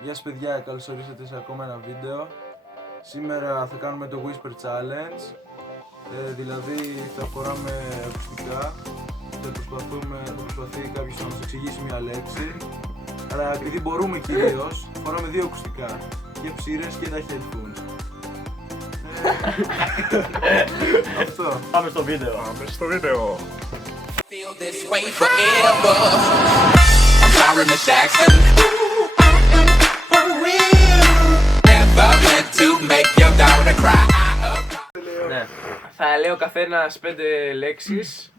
Γεια σας παιδιά, καλώς ορίσατε σε ακόμα ένα βίντεο. Σήμερα θα κάνουμε το Whisper Challenge, δηλαδή θα φοράμε ακουστικά και θα προσπαθεί κάποιος να μας εξηγήσει μια λέξη. Αλλά επειδή μπορούμε κυρίως, φοράμε δύο ακουστικά, και ψήρες και τα headphones. Αυτό. Πάμε στο βίντεο. Πάμε στο βίντεο. Feel this way forever. I'm Clarence Jackson. For real. Never meant to make your daughter cry. Ναι. Θα λέω καθένας 5 λέξεις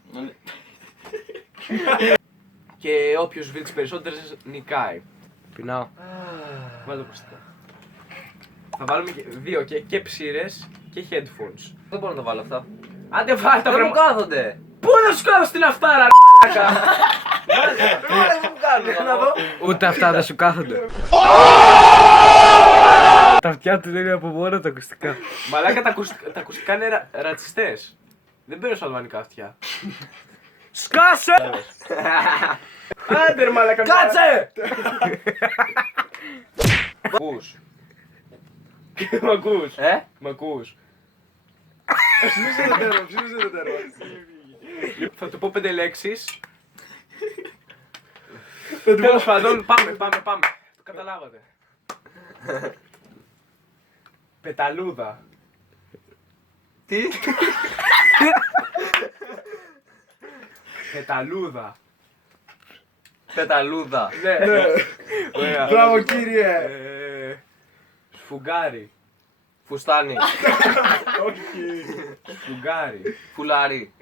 και όποιος βρει τις περισσότερες νικάει. Πεινάω. Βάλω ακουστικά. Θα βάλουμε δύο και ψήρες και headphones. Δεν μπορώ να το βάλω αυτά. Άντε βάλτε τα Δεν μου βρε. κάθονται. Πού να σου κάνω στην αυτάρα Δεν μου κάνουν. Ούτε αυτά δεν σου κάθονται. Τα αυτιά του λένε από μόνο τα ακουστικά. Μαλάκα τα ακουστικά είναι ρατσιστές. Δεν παίρνω αλβανικά αυτιά. Σκάσε! Άντε ρε μαλάκα. Κάτσε! Μ' ακούς. Μ' ακούς. Μ' ακούς. Ψήνιζε το τέρμα, ψήνιζε το τέρμα. Θα του πω 5 λέξεις. Τέλος πάντων, πάμε. Το καταλάβατε. Πεταλούδα. Τι? Πεταλούδα. Πεταλούδα. Ναι. Ωραία. Μπράβο κύριε! Σφουγγάρι. Φουστάνι. Σφουγγάρι. Φουλάρι.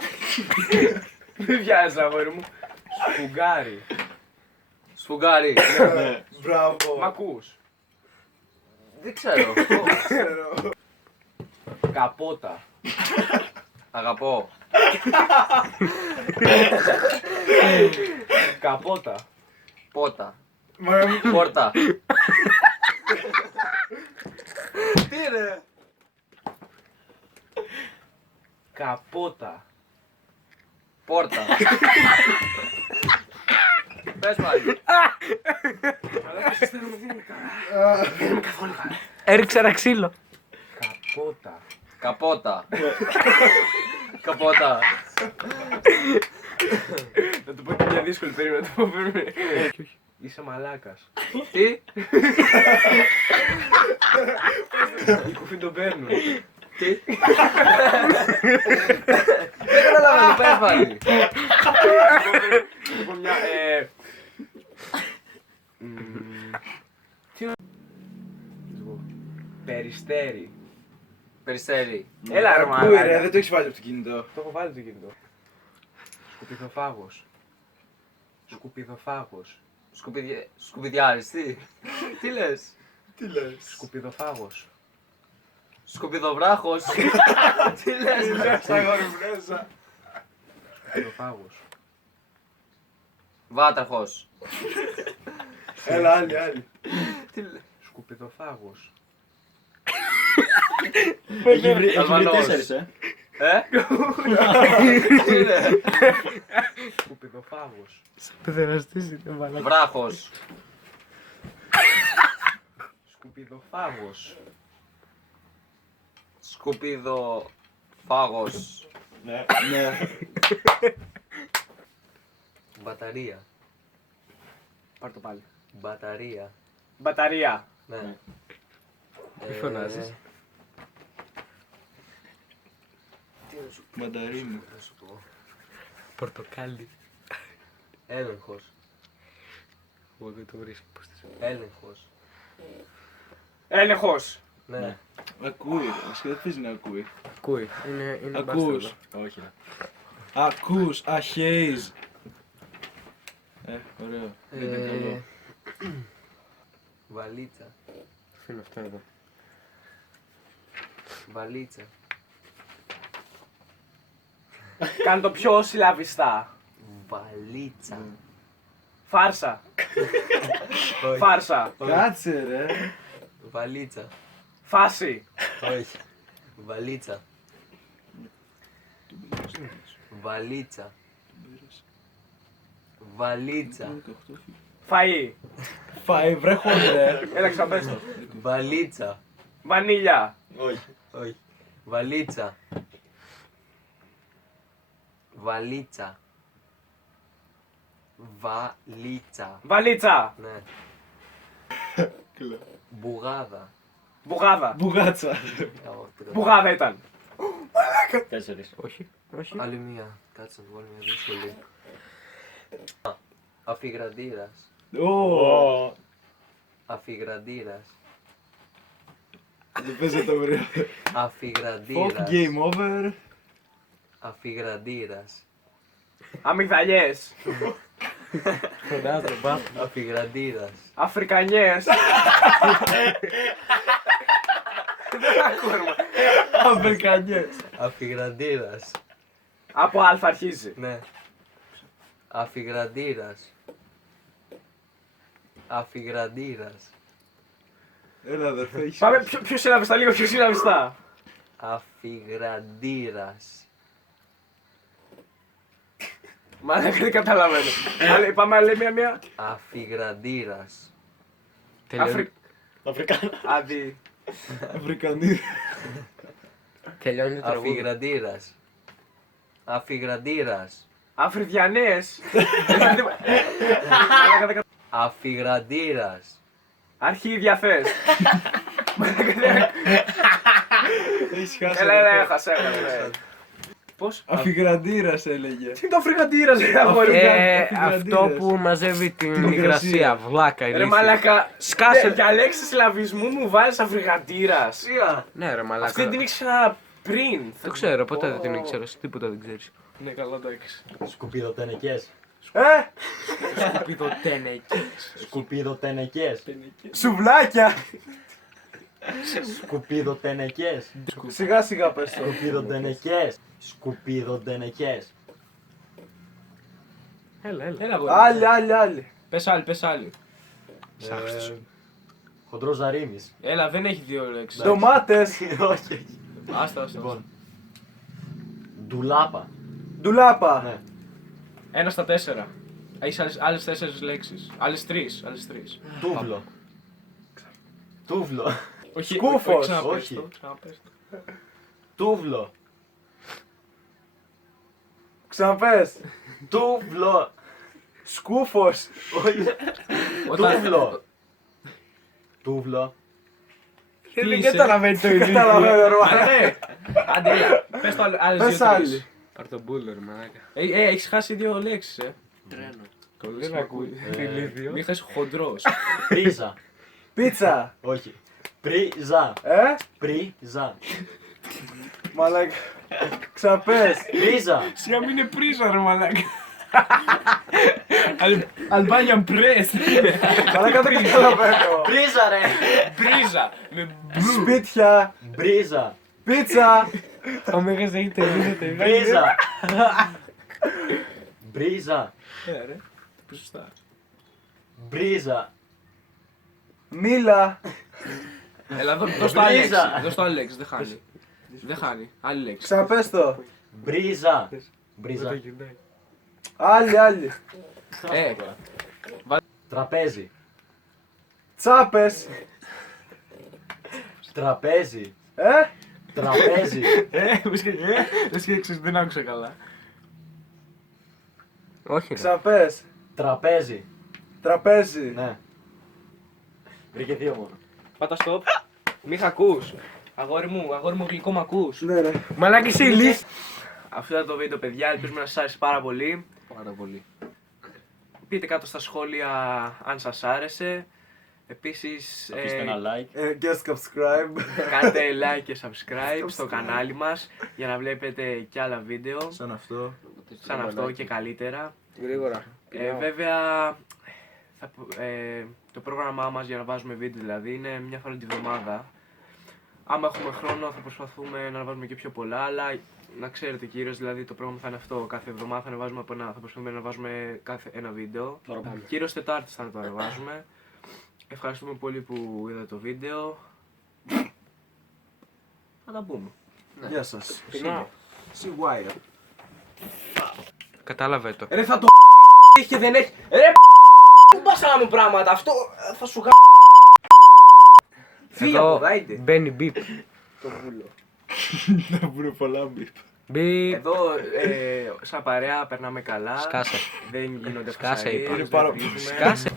Δεν βιάζεις αγόρι μου. Σφουγγάρι. Σφουγγάρι. Μπράβο! Μ' ακούς. Δεν ξέρω. Καπότα. Αγαπώ. Καπότα. Πότα. Μα Πόρτα. τι είναι! Καπότα. Πόρτα. Πες πάλι. Έριξε ένα ξύλο. Καπότα. Καπότα. Καπότα. Να του πω και μια δύσκολη περίμενα. Να του πω είσαι μαλάκας. Τι? Οι κουφοί τον παίρνουν. Τι? Δεν καταλαβαίνω. Πες πάλι. Λοιπόν μια τι να Περιστέρι. Περιστέρι. Έλα ρε Ακούει μαλάκα. ρε, δεν το έχεις βάλει από το κινητό. Το έχω βάλει το κινητό. Σκουπιδοφάγος. Σκουπιδοφάγος. Σκουπιδιάρης. Τι? Τι λες? Τι λες? Σκουπιδοφάγος. Σκουπιδοβράχος. Τι λες? Μέσα αγόρι μου, μέσα. Σκουπιδοφάγος. Βάτραχος. Έλα, άλλη. Τι λες? Σκουπιδοφάγος. Έχει βρει Αλβανός. 4, Τι είναι? Σκουπιδοφάγος. Βράχος. Σκουπιδοφάγος. Σκουπιδοφάγος. Ναι. Μπαταρία. Πάρ' το πάλι. Μπαταρία. Μπαταρία. Ναι. Μη φωνάζεις. Μανταρίνι. Να σου πω. Πορτοκάλι. Έλεγχος. Εγώ δεν το βρίσκω. Πώς θες. Έλεγχος. Έλεγχος. Ναι. Ακούει, βασικά δεν θες να ακούει. Ακούει. Είναι Ακούς. Όχι. Ακούς, αχέιζ. Ωραίο. Δεν ήταν καλό. Βαλίτσα. Είναι αυτό εδώ. Βαλίτσα. Κάνε το πιο συλλαβιστά. Βαλίτσα. Φάρσα. Φάρσα. Κάτσε ρε. Βαλίτσα. Φάση. Όχι. Βαλίτσα. Βαλίτσα. Βαλίτσα. Φαΐ. φάει, βρε χόντρε. Έλα ξαναπες το. Βαλίτσα. Βανίλια. Όχι. Βαλίτσα. Βαλίτσα. Βαλίτσα. Βαλίτσα. Ναι. Μπουγάδα. Μπουγάδα. Μπουγάτσα. Μπουγάδα ήταν. Όχι. Άλλη μία. Κάτσε να του βάλω μια δύσκολη. Αφιγραντήρας. Ω, Αφιγραντήρας. δεν παίζεται ωραίο. Fuck, Αφιγραντήρας. game over. Αφιγραντήρας. Αμυγδαλιές. Αφιγραντήρας. Αφρικανιές. Δεν ακούμε. Αμερικανιές. Αφιγραντήρας. Από Α αρχίζει. Ναι. Αφιγραντήρας. Αφιγραντήρας. Έλα αδερφέ, έχεις... Πάμε πιο σύλλαβιστα, λίγο πιο σύλλαβιστα. Αφιγραντήρας. Μαλάκα δεν καταλαβαίνω. Πάμε άλλη μία. Αφιγραντήρας. Αδι. Αφρικανή. Τελειώνει το τραγούδι. Αφιγραντήρας. Αφιγραντήρας. Αφριδιανές. Αφιγραντήρας. Αρχίδια θες. Έχεις χάσει. Έλα, έχασα. Πώς? Αφιγραντήρας έλεγε. Τι είναι το αφρικαντήρας, ρε αγόρι μου. Αυτό που μαζεύει την υγρασία, βλάκα Ρε ηλίθεια. μαλάκα, Σκάσε. για λέξεις σλαβισμού μου βάζεις αφρικαντήρας. Ναι ρε μαλάκα. Αυτή την ήξερα πριν. Το ξέρω, ποτέ δεν την ήξερα, εσύ τίποτα δεν ξέρεις. Ναι, καλά το έχεις. Σκουπιδοτενεκές. Σκουπιδοτενεκές. Σουβλάκια. Σκουπιδοτενεκές. Σιγά σιγά πες το. Σκουπιδοτενεκές. Σκουπιδοτενεκές. Άλλη. Πες άλλη. Χοντρός Ζαρίμης. Έλα, δεν έχει δύο λέξεις. Ντομάτες. Όχι. Άστα. Λοιπόν. Ντουλάπα. Ντουλάπα. Ναι. 1 στα 4. Έχεις άλλες 4 λέξεις. Άλλες 3. Τούβλο. Τούβλο. Όχι, Σκούφος. ξαναπες Όχι. το. Τούβλο. Ξαναπες. Τούβλο. Σκούφος. Όχι. Τούβλο. Τούβλο. Δεν καταλαβαίνει το ίδιο. Καταλαβαίνω ρε. Άντε, έλα. Πες το άλλες Πες 2-3. άλλη. Πάρ' τον μπούλερ μαλάκα. Έχεις χάσει 2 λέξεις, Τρένο. Δεν ακούει. Μην χάσεις χοντρός. Πρίζα. Πίτσα. Όχι. Πρίζα. Πρίζα. Μαλάκα. Ξαναπες. Πρίζα. Σιγά μην είναι πρίζα ρε μαλάκα. Αλμπάνια πρες. Μαλάκα δεν καταλαβαίνω. Πρίζα ρε. Πρίζα. Με Σπίτια. Μπρίζα. Πίτσα. ο Μέγας έχει τελειώνεται. Μπρίζα. Μπρίζα. Σωστά. Μπρίζα. Μίλα. Έλα, δώσ' το άλλη λέξη. Πρίζα. Δώσ' το άλλη λέξη, δεν χάνει. Δεν χάνει. Άλλη λέξη. Ξαναπες το. Μπρίζα. Μπρίζα. Άλλη. Τραπέζι. Τσάπες. Τραπέζι. Τραπέζι. Δεν άκουσα καλά. Όχι ρε. Ξαναπες. Τραπέζι. Τραπέζι. Ναι. Βρήκε δύο μόνο. Πάτα stop. Μη ακούς. Αγόρι μου γλυκό μ' ακούς. Ναι ρε. Μαλάκι είσαι ηλίθ. Αυτό ήταν το βίντεο παιδιά, ελπίζουμε να σας άρεσε πάρα πολύ. Πάρα πολύ. Πείτε κάτω στα σχόλια αν σας άρεσε. Επίσης Αφήστε ένα like. Και subscribe. κάντε like και subscribe στο κανάλι μας για να βλέπετε και άλλα βίντεο Σαν αυτό. σαν αυτό και καλύτερα. Γρήγορα. Βέβαια το πρόγραμμά μας για να βάζουμε βίντεο δηλαδή είναι μια φορά την εβδομάδα. Άμα έχουμε χρόνο θα προσπαθούμε να βάζουμε και πιο πολλά, αλλά να ξέρετε κυρίως δηλαδή το πρόγραμμα θα είναι αυτό. Κάθε εβδομάδα θα ανεβάζουμε από θα προσπαθούμε να βάζουμε κάθε ένα βίντεο. Κυρίως Τετάρτης θα το ανεβάζουμε. Ευχαριστούμε πολύ που είδατε το βίντεο. Θα τα πούμε. Γεια σας. See why. Κατάλαβε το. Ρε θα το έχει και δεν έχει. Ρε κουμπάς άλλα μου πράγματα, αυτό θα σου γα... Φύγε από Εδώ εδώ, άιντε. μπαίνει μπιπ. Το βούλο. Να βγουν πολλά μπιπ. Μπιπ. Εδώ, σαν παρέα, περνάμε καλά. Σκάσε. Δεν γίνονται Σκάσε, φασαρίες, είπα. δεν πάρα- βρίζουμε. Σκάσε.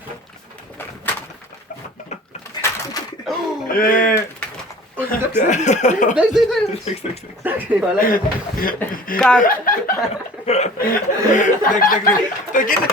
Κάτ. Το κοίτα.